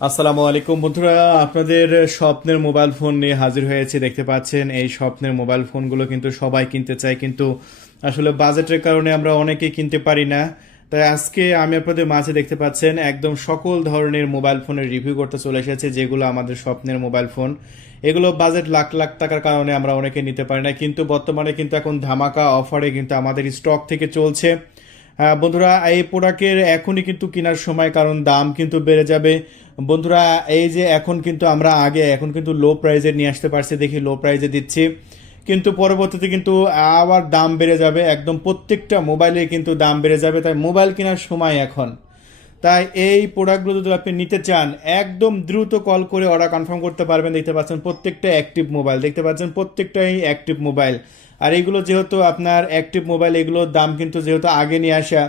আসসালামু আলাইকুম বন্ধুরা, আপনাদের স্বপ্নের মোবাইল ফোন নিয়ে হাজির হয়েছে। দেখতে পাচ্ছেন এই স্বপ্নের মোবাইল ফোনগুলো কিন্তু সবাই কিনতে চায়, কিন্তু আসলে বাজেটের কারণে আমরা অনেকেই কিনতে পারি না। তাই আজকে আমি আপনাদের মাঝে দেখতে পাচ্ছেন একদম সকল ধরনের মোবাইল ফোনের রিভিউ করতে চলে এসেছে, যেগুলো আমাদের স্বপ্নের মোবাইল ফোন। এগুলো বাজেট লাখ লাখ টাকার কারণে আমরা অনেকে নিতে পারি না, কিন্তু বর্তমানে কিন্তু এখন ধামাকা অফারে কিন্তু আমাদের স্টক থেকে চলছে। বন্ধুরা, এই প্রোডাক্টের এখনই কিন্তু কেনার সময়, কারণ দাম কিন্তু বেড়ে যাবে। বন্ধুরা, এই যে এখন কিন্তু আমরা এখন কিন্তু লো প্রাইজে নিয়ে আসতে পারছি, দেখি লো প্রাইজে দিচ্ছি, কিন্তু পরবর্তীতে কিন্তু আবার দাম বেড়ে যাবে। একদম প্রত্যেকটা মোবাইলে কিন্তু দাম বেড়ে যাবে, তাই মোবাইল কেনার সময় এখন। তাই এই প্রোডাক্টগুলো যদি আপনি নিতে চান, একদম দ্রুত কল করে অর্ডার কনফার্ম করতে পারবেন। দেখতে পাচ্ছেন প্রত্যেকটা অ্যাক্টিভ মোবাইল, দেখতে পাচ্ছেন প্রত্যেকটাই অ্যাক্টিভ মোবাইল। আর এইগুলো যেহেতু আপনার অ্যাক্টিভ মোবাইল, এগুলোর দাম কিন্তু যেহেতু আগে নিয়ে আসা,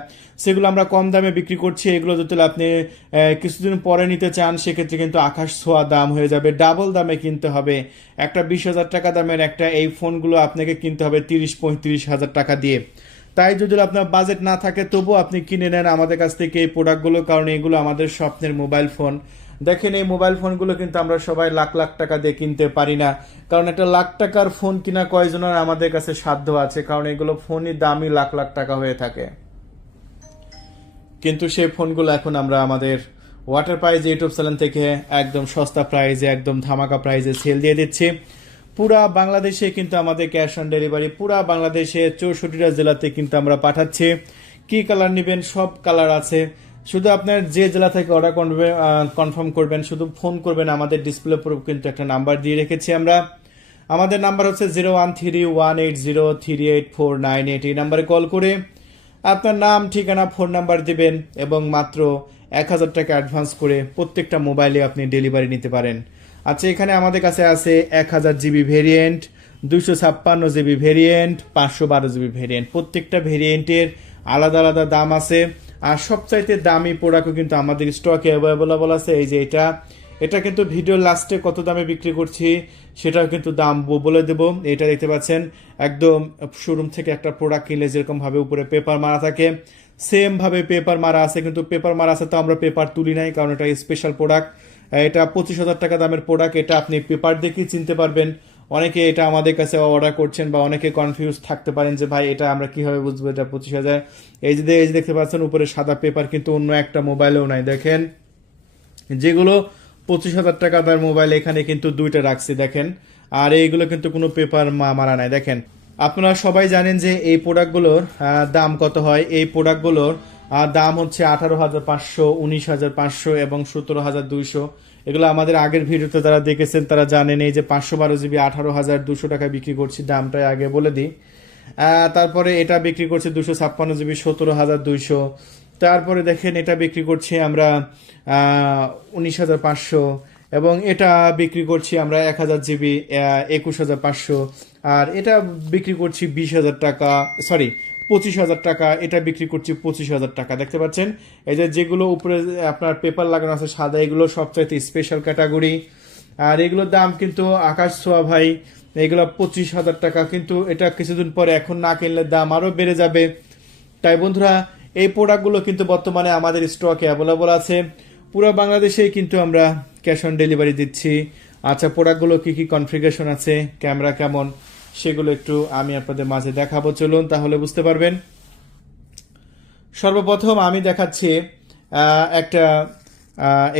সেগুলো আমরা কম দামে বিক্রি করছি। এগুলো যদি আপনি কিছুদিন পরে নিতে চান, সেক্ষেত্রে কিন্তু আকাশ ছোঁয়া দাম হয়ে যাবে, ডাবল দামে কিনতে হবে। একটা 20,000 টাকা দামের একটা এই ফোনগুলো আপনাকে কিনতে হবে 30-35 হাজার টাকা দিয়ে। তাই যদি আপনার বাজেট না থাকে, তবু আপনি কিনে নেন আমাদের কাছ থেকে এই প্রোডাক্টগুলো, কারণ এগুলো আমাদের স্বপ্নের মোবাইল ফোন। দেখেন এই মোবাইল ফোনগুলো কিন্তু আমরা সবাই লাখ লাখ টাকা দিয়ে কিনতে পারি না, কারণ একটা লাখ টাকার ফোন কিনা কয়জনের আমাদের কাছে সাধ্য আছে, কারণ এগুলো ফোনই দামই লাখ লাখ টাকা হয়ে থাকে। কিন্তু সেই ফোনগুলো এখন আমরা আমাদের ওয়াটার প্রাইজ ইউটিউব চ্যানেল থেকে একদম সস্তা প্রাইজে, একদম ধামাকা প্রাইজে সেল দিয়ে দিচ্ছি। পুরা বাংলাদেশে কিন্তু আমাদের ক্যাশ অন ডেলিভারি, পুরা বাংলাদেশে 64টা জেলাতে কিন্তু আমরা পাঠাচ্ছি। কি কালার নেবেন, সব কালার আছে। শুধু আপনার যে জেলা থেকে অর্ডার করবে কনফার্ম করবেন, শুধু ফোন করবেন। আমাদের ডিসপ্লে প্রুফ কিন্তু একটা নাম্বার দিয়ে রেখেছি আমরা। আমাদের নাম্বার হচ্ছে 0131803849। এই নাম্বারে কল করে আপনার নাম, ঠিকানা, ফোন নাম্বার দিবেন এবং মাত্র 1,000 টাকা অ্যাডভান্স করে প্রত্যেকটা মোবাইলে আপনি ডেলিভারি নিতে পারেন। আচ্ছা, এখানে আমাদের কাছে আছে 1000 GB variant, 256 GB variant, 512 GB variant. প্রত্যেকটা ভেরিয়েন্টের আলাদা আলাদা দাম আছে। আর সবচাইতে দামি প্রোডাক্টও কিন্তু আমাদের স্টকে অ্যাভেলেবল আছে। এই যে এটা এটা কিন্তু ভিডিও লাস্টে কত দামে বিক্রি করছি সেটাও কিন্তু দাম বলে দেব। এটা দেখতে পাচ্ছেন একদম শোরুম থেকে একটা প্রোডাক্ট কিনলে যেরকম ভাবে উপরে পেপার মারা থাকে, সেম ভাবে পেপার মারা আছে। কিন্তু পেপার মারা আছে তো আমরা পেপার তুলি নাই, কারণ এটা স্পেশাল প্রোডাক্ট। এটা 25,000 টাকা দামের প্রোডাক্ট। এটা আপনি পেপার দেখেই চিনতে পারবেন। অনেকে এটা আমাদের কাছে অর্ডার করছেন, বা অনেকে কনফিউজ থাকতে পারেন যে ভাই এটা আমরা কিভাবে বুঝবো এটা 25,000। এই যে দেখতে পাচ্ছেন উপরে সাদা পেপার, কিন্তু অন্য একটা মোবাইলেও নাই। দেখেন যেগুলো 25,000 টাকা দামের মোবাইল, এখানে কিন্তু দুইটা রাখছি দেখেন। আর এইগুলো কিন্তু কোনো পেপার মারা নাই। দেখেন, আপনারা সবাই জানেন যে এই প্রোডাক্টগুলোর দাম কত হয়। এই প্রোডাক্টগুলোর দাম হচ্ছে 18,500, 19,500 এবং 17,200। এগুলো আমাদের আগের ভিডিওতে যারা দেখেছেন তারা জানেন। এই যে 512 জিবি 18,200 টাকায় বিক্রি করছি, দামটাই আগে বলে দিই। তারপরে এটা বিক্রি করছে 256 জিবি 17,200। তারপরে দেখেন এটা বিক্রি করছি আমরা 19,500, এবং এটা বিক্রি করছি আমরা 1000 জিবি 21,500। আর এটা বিক্রি করছি 20,000 টাকা, সরি 25,000 টাকা। এটা বিক্রি করছি 25,000 টাকা। দেখতে পাচ্ছেন এই যে যেগুলো উপরে আপনার পেপার লাগানো আছে সাদা, এগুলো সবচাইতে স্পেশাল ক্যাটাগরি। আর এগুলোর দাম কিন্তু আকাশ ছোঁয়া ভাই। এগুলো 25,000 টাকা, কিন্তু এটা কিছুদিন পরে এখন না কিনলে দাম আরো বেড়ে যাবে। তাই বন্ধুরা, এই প্রোডাক্টগুলো কিন্তু বর্তমানে আমাদের স্টকে অ্যাভেলেবল আছে। পুরো বাংলাদেশেই কিন্তু আমরা ক্যাশ অন ডেলিভারি দিচ্ছি। আচ্ছা, প্রোডাক্টগুলো কি কি কনফিগারেশন আছে, ক্যামেরা কেমন, সেগুলো একটু আমি আপনাদের মাঝে দেখাবো, চলুন তাহলে বুঝতে পারবেন। সর্বপ্রথম আমি দেখাচ্ছি একটা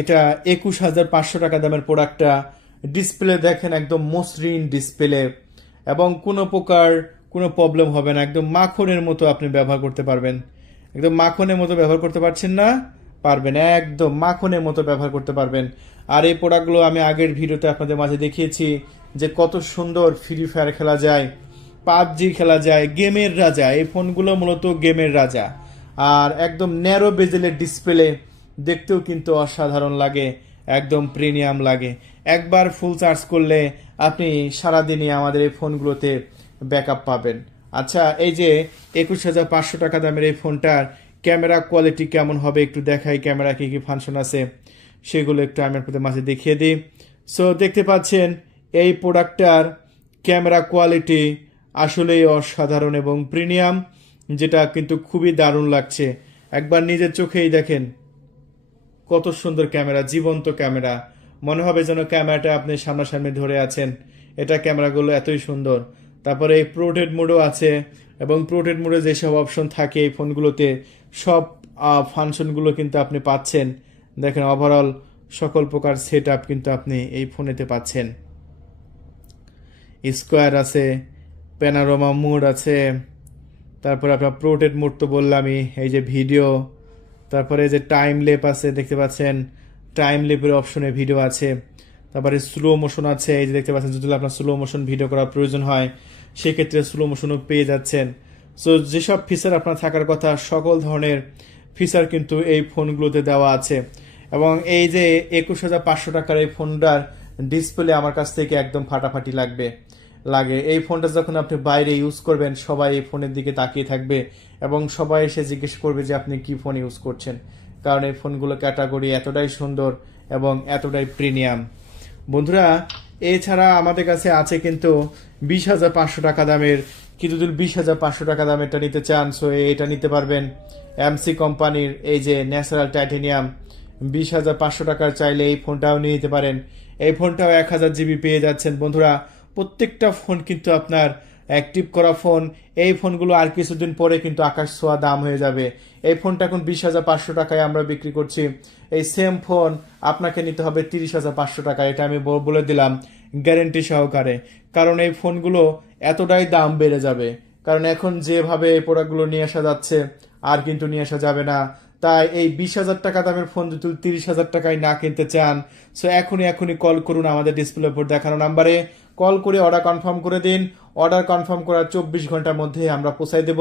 এটা 21,500 টাকা দামের প্রোডাক্টটা। ডিসপ্লে দেখেন একদম মসৃণ ডিসপ্লে, এবং কোনো প্রকার কোনো প্রবলেম হবে না। একদম মাখনের মতো আপনি ব্যবহার করতে পারবেন। একদম মাখনের মতো ব্যবহার করতে পারছেন না, পারবেন, একদম মাখনের মতো ব্যবহার করতে পারবেন। আর এই প্রোডাক্টগুলো আমি আগের ভিডিওতে আপনাদের মাঝে দেখিয়েছি যে কত সুন্দর ফ্রি ফায়ার খেলা যায়, পাবজি খেলা যায়, গেমের রাজা। এই ফোনগুলো মূলত গেমের রাজা। আর একদম ন্যারো বেজেলের ডিসপ্লে, দেখতেও কিন্তু অসাধারণ লাগে, একদম প্রিমিয়াম লাগে। একবার ফুল চার্জ করলে আপনি সারাদিনই আমাদের এই ফোনগুলোতে ব্যাকআপ পাবেন। আচ্ছা, এই যে 21,500 টাকা দামের এই ফোনটার ক্যামেরা কোয়ালিটি কেমন হবে একটু দেখাই। ক্যামেরা কি কি ফাংশন আছে সেগুলো একটু আমি আপনাদের মাঝে দেখিয়ে দিই। সো দেখতে পাচ্ছেন এই প্রোডাক্টটার ক্যামেরা কোয়ালিটি আসলেই অসাধারণ এবং প্রিমিয়াম, যেটা কিন্তু খুবই দারুণ লাগছে। একবার নিজের চোখেই দেখেন। কত সুন্দর ক্যামেরা, জীবন্ত ক্যামেরা, মনে হবে যেন ক্যামেরাটা আপনি সামনাসামনি ধরে আছেন। এটা ক্যামেরাগুলো এতই সুন্দর। তারপরে এই পোর্ট্রেট মোডও আছে, এবং পোর্ট্রেট মোডে যেসব অপশন থাকে এই ফোনগুলোতে সব ফাংশনগুলো কিন্তু আপনি পাচ্ছেন। দেখেন ওভারঅল সকল প্রকার সেট আপ কিন্তু আপনি এই ফোনেতে পাচ্ছেন। স্কোয়ার আছে, প্যানোরামা মোড আছে, তারপরে আপনার পোর্ট্রেট মোড তো বললামই, এই যে ভিডিও, তারপরে এই যে টাইম লেপ আছে দেখতে পাচ্ছেন, টাইম লেপের অপশনে ভিডিও আছে। তারপরে স্লো মোশন আছে, এই যে দেখতে পাচ্ছেন, যদি আপনার স্লো মোশন ভিডিও করার প্রয়োজন হয় সেক্ষেত্রে স্লো মোশনও পেয়ে যাচ্ছেন। সো যেসব ফিচার আপনার থাকার কথা সকল ধরনের ফিচার কিন্তু এই ফোনগুলোতে দেওয়া আছে। এবং এই যে 21,500 টাকার এই ফোনটার ডিসপ্লে আমার কাছ থেকে একদম ফাটাফাটি লাগে। এই ফোনটা যখন আপনি বাইরে ইউজ করবেন সবাই এই ফোনের দিকে তাকিয়ে থাকবে এবং সবাই এসে জিজ্ঞেস করবে যে আপনি কি ফোন ইউজ করছেন, কারণ এই ফোনগুলো ক্যাটাগরি এতটাই সুন্দর এবং এতটাই প্রিমিয়াম। বন্ধুরা, এছাড়া আমাদের কাছে আছে কিন্তু 20,500 টাকা দামের, কিন্তু যদি 20,500 টাকা দামেরটা নিতে চান সো এটা নিতে পারবেন। এমসি কোম্পানির এই যে ন্যাচারাল টাইটেনিয়াম 20,500 টাকার চাইলে এই ফোনটাও নিয়ে নিতে পারেন। এই ফোনটাও 1000 জিবি পেয়ে যাচ্ছেন। বন্ধুরা, প্রত্যেকটা ফোন কিন্তু আপনার অ্যাক্টিভ করা ফোন। এই ফোনগুলো আর কিছুদিন পরে কিন্তু আকাশ ছোঁয়া দাম হয়ে যাবে। এই ফোনটা এখন 20,500 টাকায় আমরা বিক্রি করছি। এই সেম ফোন আপনাকে নিতে হবে 30,500 টাকায়, এটা আমি বলে দিলাম গ্যারেন্টি সহকারে। কারণ এই ফোনগুলো এতটাই দাম বেড়ে যাবে, কারণ এখন যেভাবে এই প্রোডাক্টগুলো নিয়ে আসা যাচ্ছে আর কিন্তু নিয়ে আসা যাবে না। তাই এই 20,000 টাকা দামের ফোন যদি 30,000 টাকায় না কিনতে চান সো এখনই কল করুন আমাদের ডিসপ্লে উপর দেখানো নাম্বারে, কল করে অর্ডার কনফার্ম করে দিন। অর্ডার কনফার্ম করার 24 ঘন্টার মধ্যে আমরা পৌঁছাই দেব।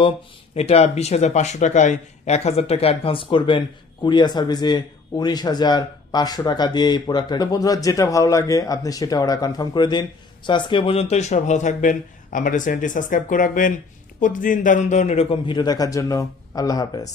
এটা 20,500 টাকায় 1,000 টাকা অ্যাডভান্স করবেন, কুরিয়ার সার্ভিসে 19,500 টাকা দিয়ে এই প্রোডাক্টটা। তো বন্ধুরা, যেটা ভালো লাগে আপনি সেটা অর্ডার কনফার্ম করে দিন। সো আজকে পর্যন্তই, সবাই ভালো থাকবেন, আমাদের চ্যানেলটি সাবস্ক্রাইব করে রাখবেন প্রতিদিন দারুণ দারুণ এরকম ভিডিও দেখার জন্য। আল্লাহ হাফেজ।